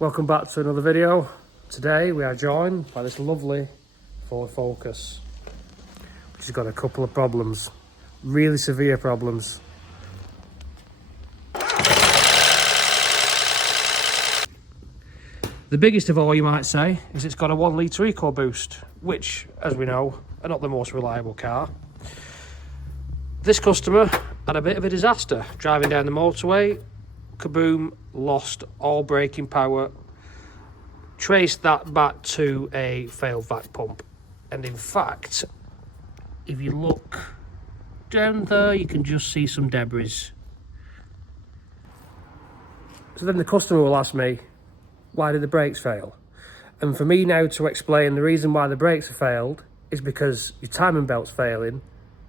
Welcome back to another video. Today we are joined by this lovely Ford Focus, which has got a couple of problems, really severe problems. The biggest of all, you might say, is it's got a 1 litre EcoBoost, which, as we know, are not the most reliable car. This customer had a bit of a disaster driving down the motorway. Kaboom, lost all braking power, traced that back to a failed vac pump. And in fact, if you look down there, you can just see some debris. So then the customer will ask me, why did the brakes fail? And for me now to explain the reason why the brakes have failed is because your timing belt's failing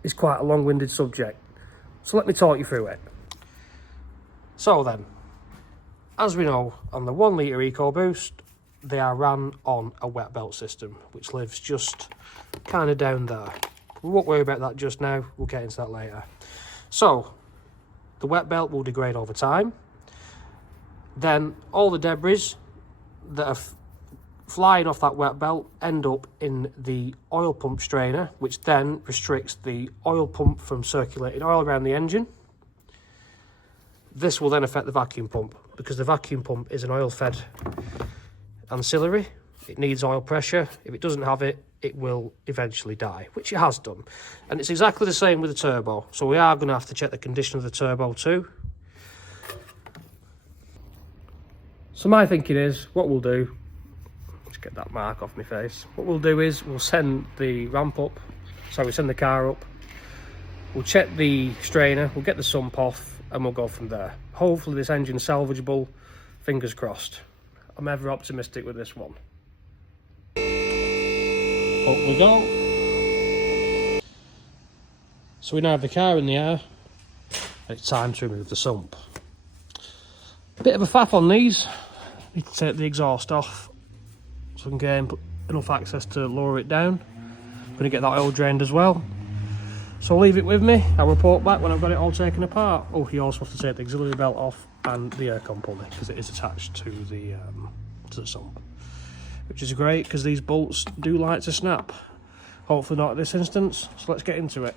is quite a long-winded subject. So let me talk you through it. So then, as we know, on the 1 litre EcoBoost, they are ran on a wet belt system, which lives just kind of down there. We won't worry about that just now, we'll get into that later. So, the wet belt will degrade over time. Then all the debris that are flying off that wet belt end up in the oil pump strainer, which then restricts the oil pump from circulating oil around the engine. This will then affect the vacuum pump, because the vacuum pump is an oil-fed ancillary. It needs oil pressure. If it doesn't have it, it will eventually die, which it has done. And it's exactly the same with the turbo. So we are going to have to check the condition of the turbo too. So my thinking is, what we'll do, let's get that mark off my face. What we'll do is we'll send the ramp up, sorry, send the car up. We'll check the strainer, we'll get the sump off, and we'll go from there. Hopefully this engine's salvageable, fingers crossed. I'm ever optimistic with this one. Up we go. So we now have the car in the air, and it's time to remove the sump. Bit of a faff on these. Need to take the exhaust off so we can get enough access to lower it down. I'm going to get that oil drained as well. So leave it with me, I'll report back when I've got it all taken apart. Oh, you also have to take the auxiliary belt off and the air pulley, because it is attached to the sump. Which is great, because these bolts do like to snap. Hopefully not at this instance, so let's get into it.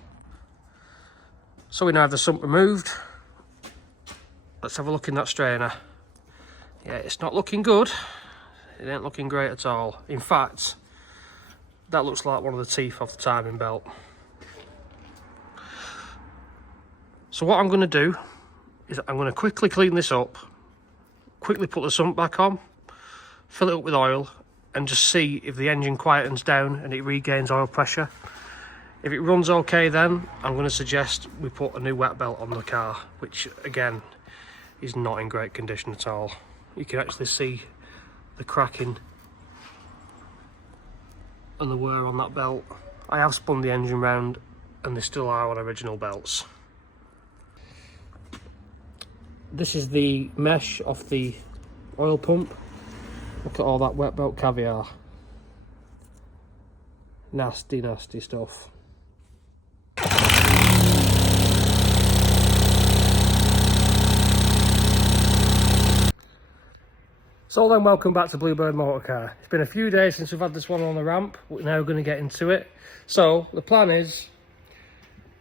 So we now have the sump removed. Let's have a look in that strainer. Yeah, it's not looking good. It ain't looking great at all. In fact, that looks like one of the teeth off the timing belt. So what I'm going to do is I'm going to quickly clean this up, quickly put the sump back on, fill it up with oil, and just see if the engine quietens down and it regains oil pressure. If it runs okay, then I'm going to suggest we put a new wet belt on the car, which again is not in great condition at all. You can actually see the cracking and the wear on that belt. I have spun the engine round and they still are on original belts. This is the mesh off the oil pump. Look at all that wet belt caviar. Nasty, nasty stuff. So then, welcome back to Bluebird Motorcar. It's been a few days since we've had this one on the ramp. We're now going to get into it. So the plan is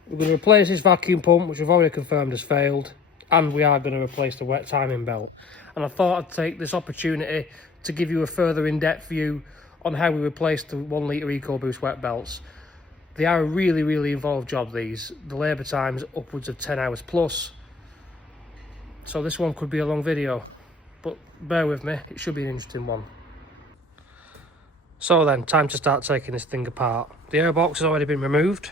we're going to replace this vacuum pump, which we've already confirmed has failed, and we are going to replace the wet timing belt. And I thought I'd take this opportunity to give you a further in-depth view on how we replace the 1 litre EcoBoost wet belts. They are a really, really involved job, these. The labour time's upwards of 10 hours plus. So this one could be a long video, but bear with me, it should be an interesting one. So then, time to start taking this thing apart. The airbox has already been removed.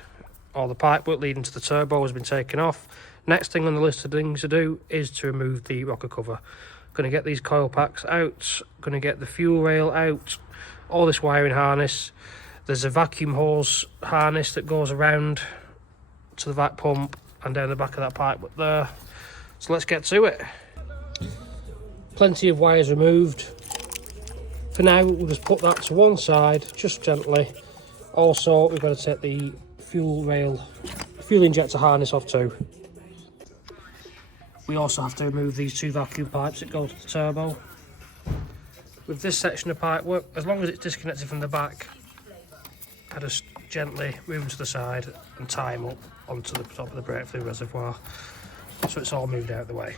All the pipework leading to the turbo has been taken off. Next thing on the list of things to do is to remove the rocker cover. Going to get these coil packs out, going to get the fuel rail out, all this wiring harness. There's a vacuum hose harness that goes around to the vac pump and down the back of that pipe up there. So let's get to it. Plenty of wires removed. For now, we'll just put that to one side, just gently. Also, we've got to take the fuel injector harness off too. We also have to remove these two vacuum pipes that go to the turbo. with this section of pipe work, as long as it's disconnected from the back, I just gently move them to the side and tie them up onto the top of the brake fluid reservoir, so it's all moved out of the way.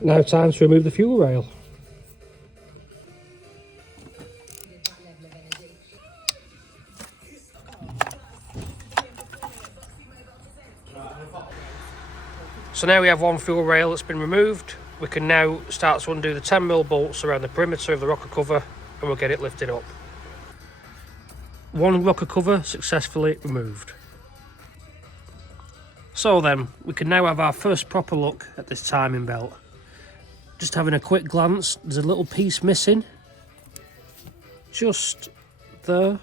Now time to remove the fuel rail. So now we have one fuel rail that's been removed. We can now start to undo the 10mm bolts around the perimeter of the rocker cover, and we'll get it lifted up. One rocker cover successfully removed. So then, we can now have our first proper look at this timing belt. Just having a quick glance, there's a little piece missing. Just there.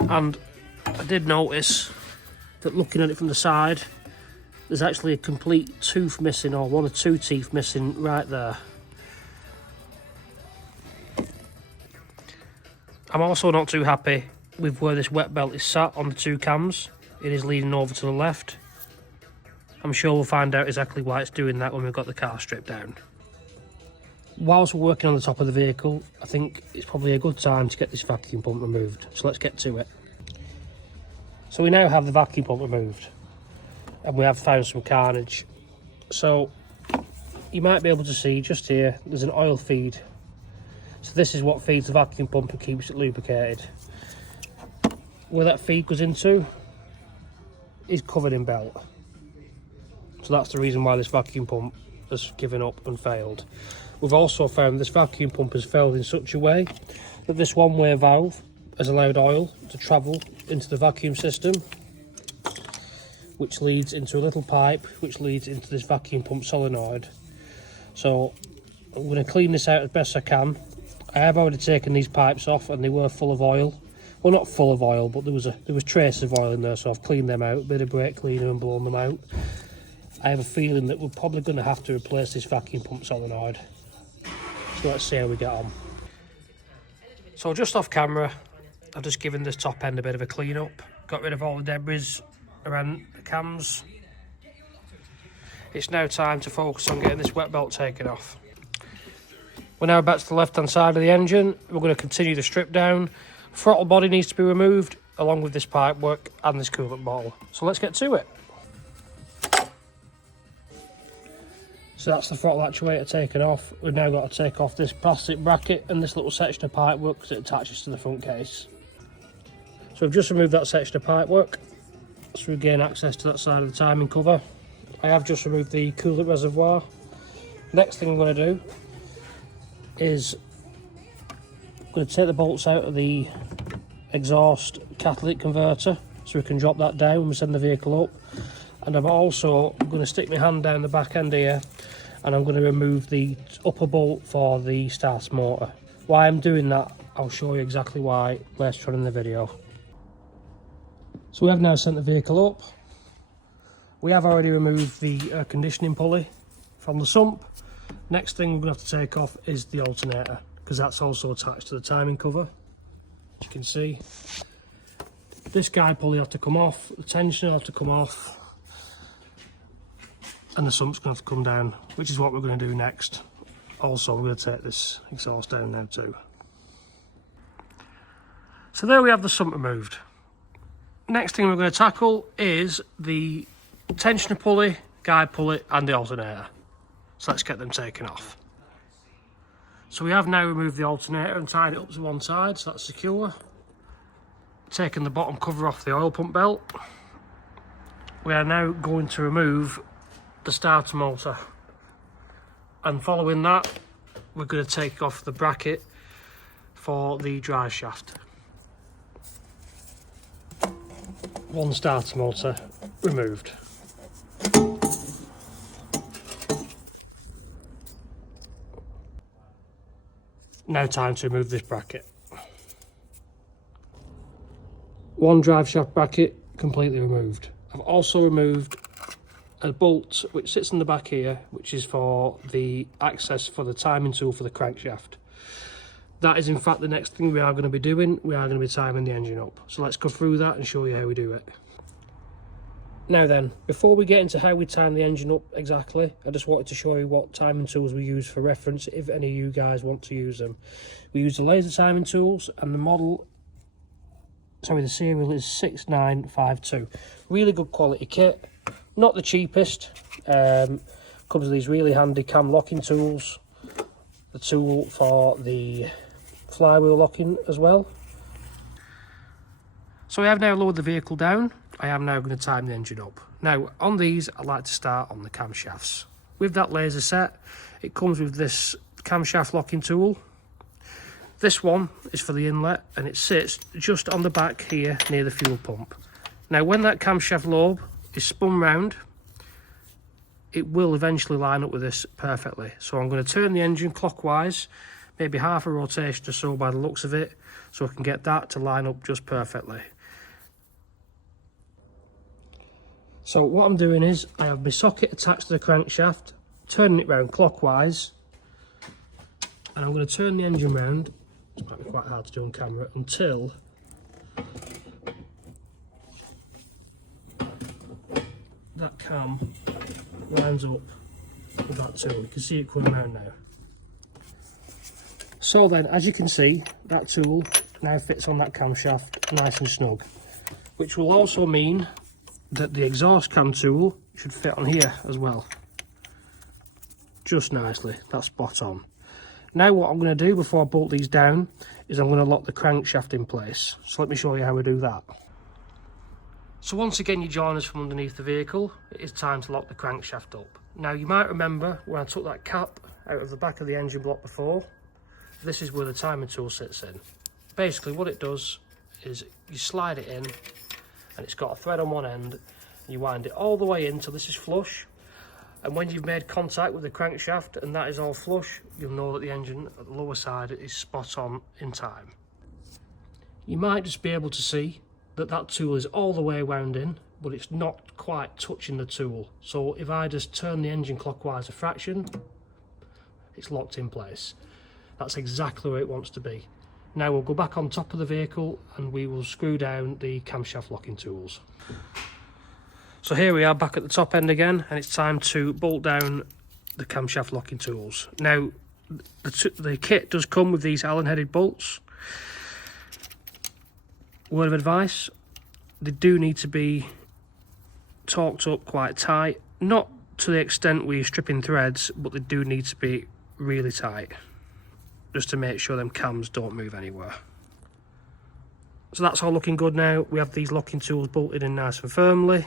And I did notice that looking at it from the side, there's actually a complete tooth missing, or one or two teeth missing right there. I'm also not too happy with where this wet belt is sat on the two cams. It is leaning over to the left. I'm sure we'll find out exactly why it's doing that when we've got the car stripped down. Whilst we're working on the top of the vehicle, I think it's probably a good time to get this vacuum pump removed. So let's get to it. So we now have the vacuum pump removed, and we have found some carnage. So you might be able to see just here, there's an oil feed. So this is what feeds the vacuum pump and keeps it lubricated. Where that feed goes into is covered in belt. So that's the reason why this vacuum pump has given up and failed. We've also found this vacuum pump has failed in such a way that this one-way valve has allowed oil to travel into the vacuum system, which leads into a little pipe which leads into this vacuum pump solenoid. So I'm going to clean this out as best I can. I have already taken these pipes off, and they were full of oil. Well, not full of oil, but there was traces of oil in there, so I've cleaned them out, a bit of brake cleaner and blown them out. I have a feeling that we're probably going to have to replace this vacuum pump solenoid. So let's see how we get on. So just off camera, I've just given this top end a bit of a clean up, got rid of all the debris around the cams. It's now time to focus on getting this wet belt taken off. We're now back to the left hand side of the engine. We're going to continue the strip down. Throttle body needs to be removed, along with this pipe work and this coolant bottle. So let's get to it. So that's the throttle actuator taken off. We've now got to take off this plastic bracket and this little section of pipe work because it attaches to the front case. So we've just removed that section of pipe work, so we gain access to that side of the timing cover. I have just removed the coolant reservoir. Next thing I'm going to do is I'm going to take the bolts out of the exhaust catalytic converter so we can drop that down when we send the vehicle up. And I'm also going to stick my hand down the back end here, and I'm going to remove the upper bolt for the starter motor. Why I'm doing that, I'll show you exactly why later on in the video. So we have now sent the vehicle up. We have already removed the air conditioning pulley from the sump. Next thing we're going to have to take off is the alternator, because that's also attached to the timing cover. As you can see, this guide pulley has to come off, the tensioner has to come off, and the sump's going to have to come down, which is what we're going to do next. Also, we're going to take this exhaust down now too. So there we have the sump removed. Next thing we're going to tackle is the tensioner pulley, guide pulley and the alternator. So let's get them taken off. So we have now removed the alternator and tied it up to one side, so that's secure. Taken the bottom cover off the oil pump belt. We are now going to remove the starter motor, and following that we're going to take off the bracket for the drive shaft. One starter motor removed. Now time to remove this bracket. One drive shaft bracket completely removed. I've also removed a bolt which sits in the back here, which is for the access for the timing tool for the crankshaft. That is in fact the next thing we are going to be doing. We are going to be timing the engine up. So let's go through that and show you how we do it. Now then, before we get into how we time the engine up exactly, I just wanted to show you what timing tools we use for reference if any of you guys want to use them. We use the laser timing tools, and the serial is 6952. Really good quality kit, not the cheapest. Comes with these really handy cam locking tools, the tool for the flywheel locking as well. So I have now lowered the vehicle down. I am now going to time the engine up. Now on these, I like to start on the camshafts. With that laser set, it comes with this camshaft locking tool. This one is for the inlet, and it sits just on the back here near the fuel pump. Now when that camshaft lobe is spun round, it will eventually line up with this perfectly. So I'm going to turn the engine clockwise, maybe half a rotation or so by the looks of it, so I can get that to line up just perfectly. So what I'm doing is, I have my socket attached to the crankshaft, turning it round clockwise, and I'm going to turn the engine round, it might be quite hard to do on camera, until that cam lines up with that tool. You can see it coming round now. So then, as you can see, that tool now fits on that camshaft nice and snug, which will also mean that the exhaust cam tool should fit on here as well, just nicely. That's spot on. Now what I'm going to do before I bolt these down is I'm going to lock the crankshaft in place. So let me show you how we do that. So once again, you join us from underneath the vehicle. It is time to lock the crankshaft up. Now you might remember when I took that cap out of the back of the engine block before, this is where the timing tool sits in. Basically what it does is you slide it in, and it's got a thread on one end. You wind it all the way in until this is flush, and when you've made contact with the crankshaft and that is all flush, you'll know that the engine at the lower side is spot on in time. You might just be able to see that that tool is all the way wound in, but it's not quite touching the tool. So if I just turn the engine clockwise a fraction, it's locked in place. That's exactly where it wants to be. Now we'll go back on top of the vehicle and we will screw down the camshaft locking tools. So here we are back at the top end again, and it's time to bolt down the camshaft locking tools. Now the kit does come with these Allen headed bolts. Word of advice, they do need to be torqued up quite tight, not to the extent where you're stripping threads, but they do need to be really tight, just to make sure them cams don't move anywhere. So that's all looking good now. We have these locking tools bolted in nice and firmly.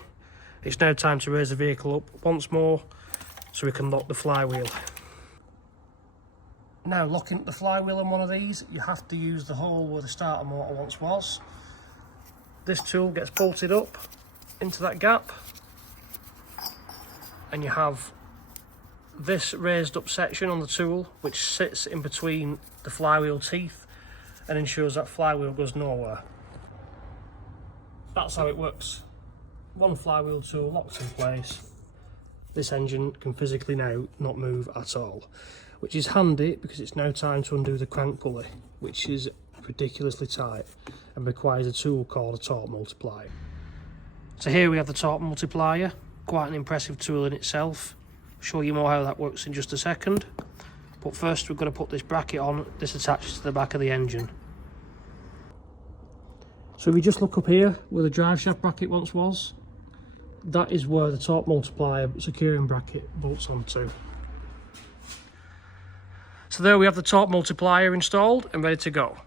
It's now time to raise the vehicle up once more so we can lock the flywheel. Now locking the flywheel on one of these, you have to use the hole where the starter motor once was. This tool gets bolted up into that gap, and you have this raised up section on the tool which sits in between the flywheel teeth and ensures that flywheel goes nowhere. That's how it works. One flywheel tool locked in place. This engine can physically now not move at all, which is handy because it's now time to undo the crank pulley, which is ridiculously tight and requires a tool called a torque multiplier. So here we have the torque multiplier, quite an impressive tool in itself. I'll show you more how that works in just a second, but first we're going to put this bracket on. This attaches to the back of the engine. So if you just look up here where the drive shaft bracket once was, that is where the torque multiplier securing bracket bolts onto. So there we have the torque multiplier installed and ready to go.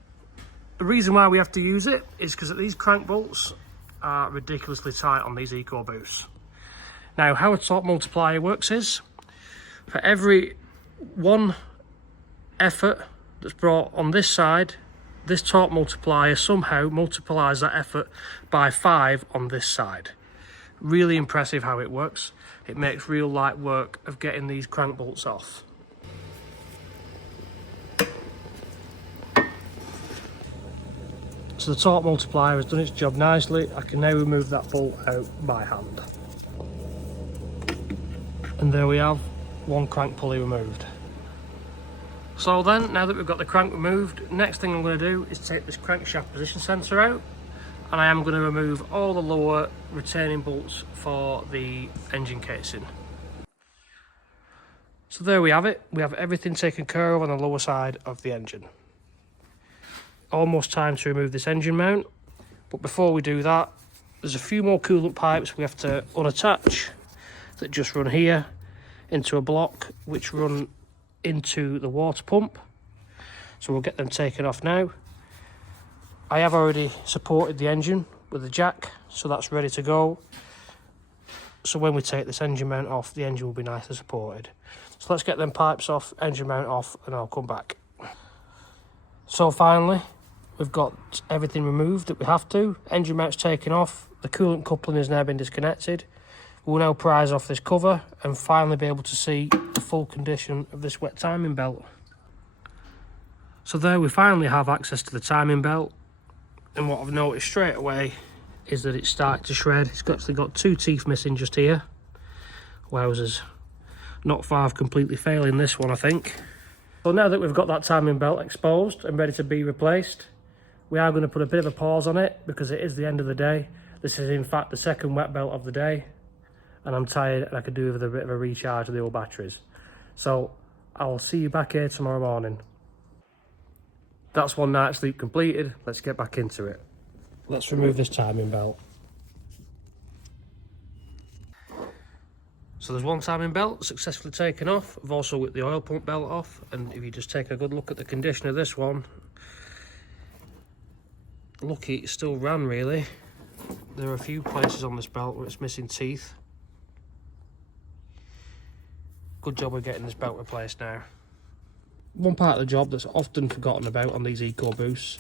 The reason why we have to use it is because these crank bolts are ridiculously tight on these EcoBoosts. Now how a torque multiplier works is, for every one effort that's brought on this side, this torque multiplier somehow multiplies that effort by 5 on this side. Really impressive how it works. It makes real light work of getting these crank bolts off. So the torque multiplier has done its job nicely. I can now remove that bolt out by hand. And there we have one crank pulley removed. So then, now that we've got the crank removed, next thing I'm going to do is take this crankshaft position sensor out and I am going to remove all the lower retaining bolts for the engine casing. So there we have it. We have everything taken care of on the lower side of the engine. Almost time to remove this engine mount, but before we do that, there's a few more coolant pipes we have to unattach that just run here into a block which run into the water pump. So we'll get them taken off now. I have already supported the engine with a jack, so that's ready to go. So when we take this engine mount off, the engine will be nicely supported. So let's get them pipes off, engine mount off, and I'll come back. So finally, we've got everything removed that we have to. Engine mount's taken off, the coolant coupling has now been disconnected. We'll now prise off this cover and finally be able to see the full condition of this wet timing belt. So there we finally have access to the timing belt, and what I've noticed straight away is that it's started to shred. It's actually got 2 teeth missing just here. Wowzers. Not far of completely failing this one, I think. So now that we've got that timing belt exposed and ready to be replaced, we are going to put a bit of a pause on it because it is the end of the day. This is in fact the second wet belt of the day, and I'm tired and I could do with a bit of a recharge of the old batteries. So I'll see you back here tomorrow morning. That's one night's sleep completed. Let's get back into it. Let's remove this timing belt. So there's one timing belt successfully taken off. I've also whipped the oil pump belt off, and if you just take a good look at the condition of this one, lucky it still ran really. There are a few places on this belt where it's missing teeth. Good job of getting this belt replaced now. One part of the job that's often forgotten about on these EcoBoosts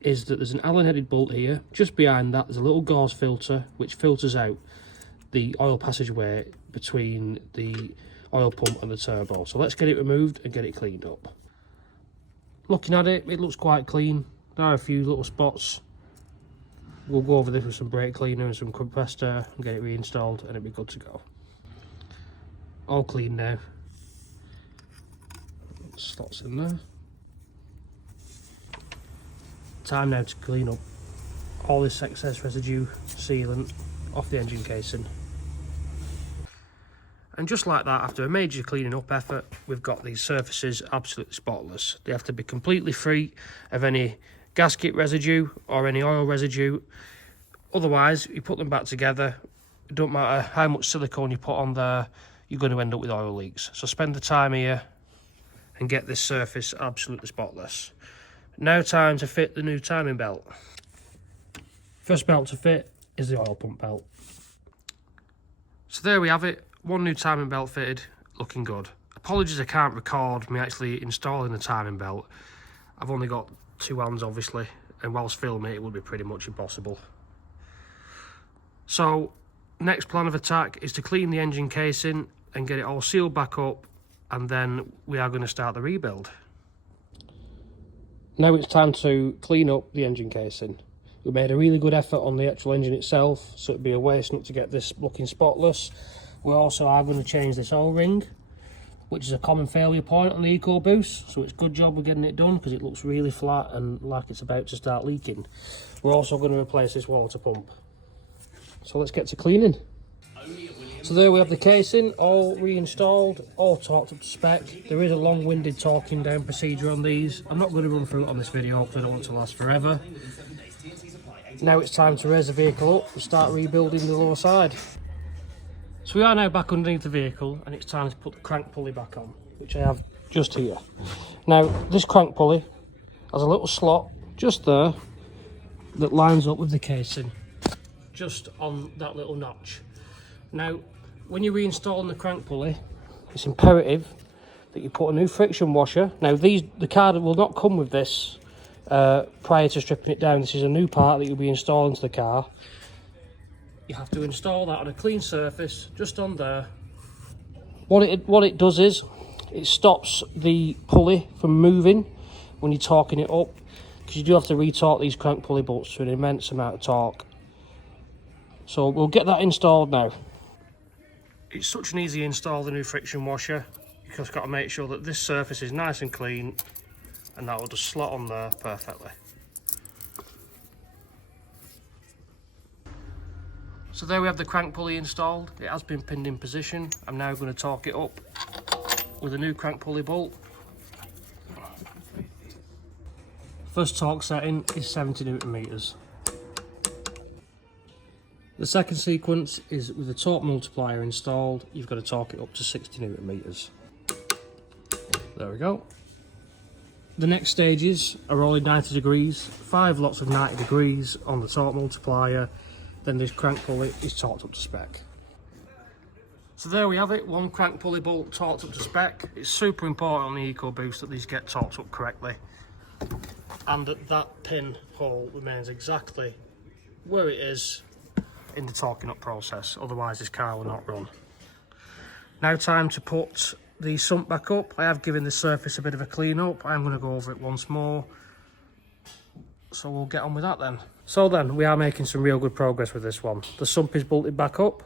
is that there's an Allen headed bolt here. Just behind that there's a little gauze filter which filters out the oil passageway between the oil pump and the turbo. So let's get it removed and get it cleaned up. Looking at it, it looks quite clean. There are a few little spots. We'll go over this with some brake cleaner and some compressed air and get it reinstalled, and it'll be good to go. All clean now. Slots in there. Time now to clean up all this excess residue sealant off the engine casing. And just like that, after a major cleaning up effort, we've got these surfaces absolutely spotless. They have to be completely free of any gasket residue or any oil residue. Otherwise, you put them back together, it don't matter how much silicone you put on there, you're going to end up with oil leaks. So spend the time here and get this surface absolutely spotless. Now time to fit the new timing belt. First belt to fit is the oil pump belt. So there we have it, one new timing belt fitted, looking good. Apologies I can't record me actually installing the timing belt. I've only got 2 hands obviously, and whilst filming it would be pretty much impossible. So next plan of attack is to clean the engine casing and get it all sealed back up, and then we are going to start the rebuild. Now it's time to clean up the engine casing. We made a really good effort on the actual engine itself, so it'd be a waste not to get this looking spotless. We also are going to change this O-ring, which is a common failure point on the EcoBoost, so it's a good job of getting it done because it looks really flat and like it's about to start leaking. We're also going to replace this water pump. So let's get to cleaning. So there we have the casing all reinstalled, all torqued up to spec. There is a long-winded torquing down procedure on these. I'm not going to run through it on this video because I don't want it to last forever. Now it's time to raise the vehicle up and start rebuilding the lower side. So we are now back underneath the vehicle, and it's time to put the crank pulley back on, which I have just here. Now this crank pulley has a little slot just there that lines up with the casing, just on that little notch. Now when you're reinstalling the crank pulley, it's imperative that you put a new friction washer. Now the car will not come with this prior to stripping it down. This is a new part that you'll be installing to the car. You have to install that on a clean surface, just on there. What it does is, it stops the pulley from moving when you're torquing it up, because you do have to retorque these crank pulley bolts to an immense amount of torque. So we'll get that installed now. It's such an easy install, the new friction washer. You've just got to make sure that this surface is nice and clean, and that will just slot on there perfectly. So there we have the crank pulley installed. It has been pinned in position. I'm now going to torque it up with a new crank pulley bolt. First torque setting is 70 Newton meters. The second sequence is with the torque multiplier installed. You've got to torque it up to 60 Newton meters. There we go. The next stages are all in 90 degrees, 5 lots of 90 degrees on the torque multiplier, then this crank pulley is torqued up to spec. So there we have it, one crank pulley bolt torqued up to spec. It's super important on the EcoBoost that these get torqued up correctly, and that pin hole remains exactly where it is in the torquing up process, otherwise this car will not run. Now time to put the sump back up. I have given the surface a bit of a clean up. I'm going to go over it once more. So we'll get on with that then. So then, we are making some real good progress with this one. The sump is bolted back up.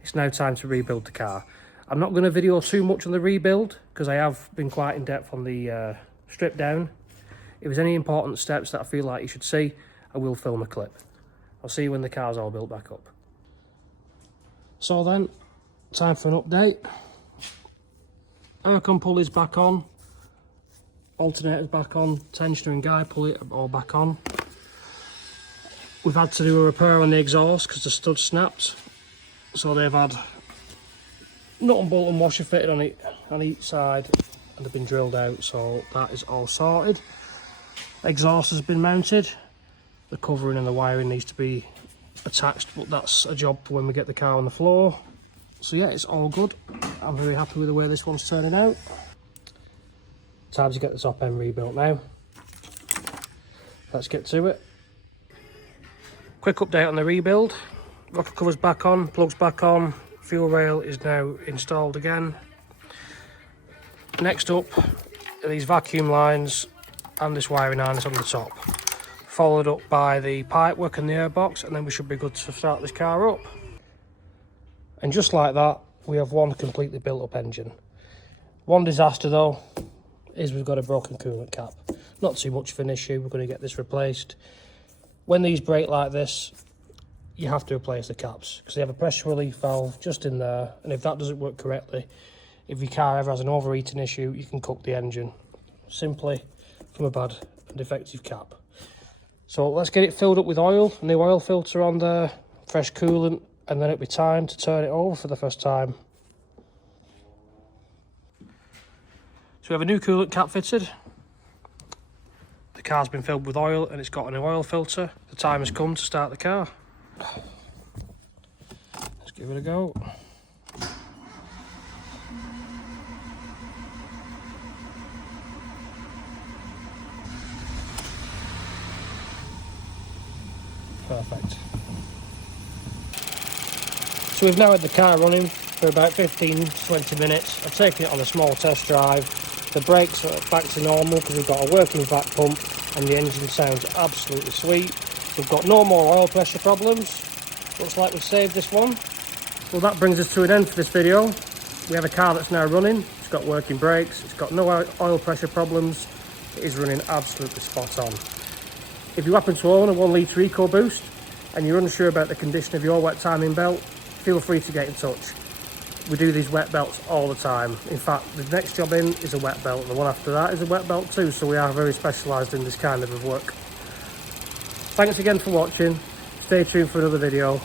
It's now time to rebuild the car. I'm not going to video too much on the rebuild because I have been quite in depth on the strip down. If there's any important steps that I feel like you should see, I will film a clip. I'll see you when the car's all built back up. So then, time for an update. Aircon pulley's back on, alternator's back on, tensioner and guide pulley are all back on. We've had to do a repair on the exhaust because the stud snapped, so they've had nut and bolt and washer fitted on each side and they've been drilled out, so that is all sorted. Exhaust has been mounted, the covering and the wiring needs to be attached, but that's a job for when we get the car on the floor. So yeah, it's all good. I'm very happy with the way this one's turning out. Time to get the top end rebuilt now. Let's get to it. Quick update on the rebuild. Rocker cover's back on, plugs back on, fuel rail is now installed again. Next up are these vacuum lines and this wiring harness on the top. Followed up by the pipework and the airbox, and then we should be good to start this car up. And just like that, we have one completely built up engine. One disaster though is we've got a broken coolant cap. Not too much of an issue, we're going to get this replaced. When these break like this, you have to replace the caps because they have a pressure relief valve just in there, and if that doesn't work correctly, if your car ever has an overheating issue, you can cook the engine simply from a bad and defective cap. So let's get it filled up with oil, a new oil filter on there, fresh coolant, and then it'll be time to turn it over for the first time. So we have a new coolant cap fitted. The car's been filled with oil and it's got a new oil filter. The time has come to start the car. Let's give it a go. Perfect. So we've now had the car running for about 15-20 minutes. I've taken it on a small test drive. The brakes are back to normal because we've got a working vac pump and the engine sounds absolutely sweet. We've got no more oil pressure problems. Looks like we've saved this one. Well, that brings us to an end for this video. We have a car that's now running. It's got working brakes. It's got no oil pressure problems. It is running absolutely spot on. If you happen to own a 1 litre EcoBoost and you're unsure about the condition of your wet timing belt, feel free to get in touch. We do these wet belts all the time. In fact, the next job in is a wet belt, and the one after that is a wet belt too, so we are very specialised in this kind of work. Thanks again for watching. Stay tuned for another video.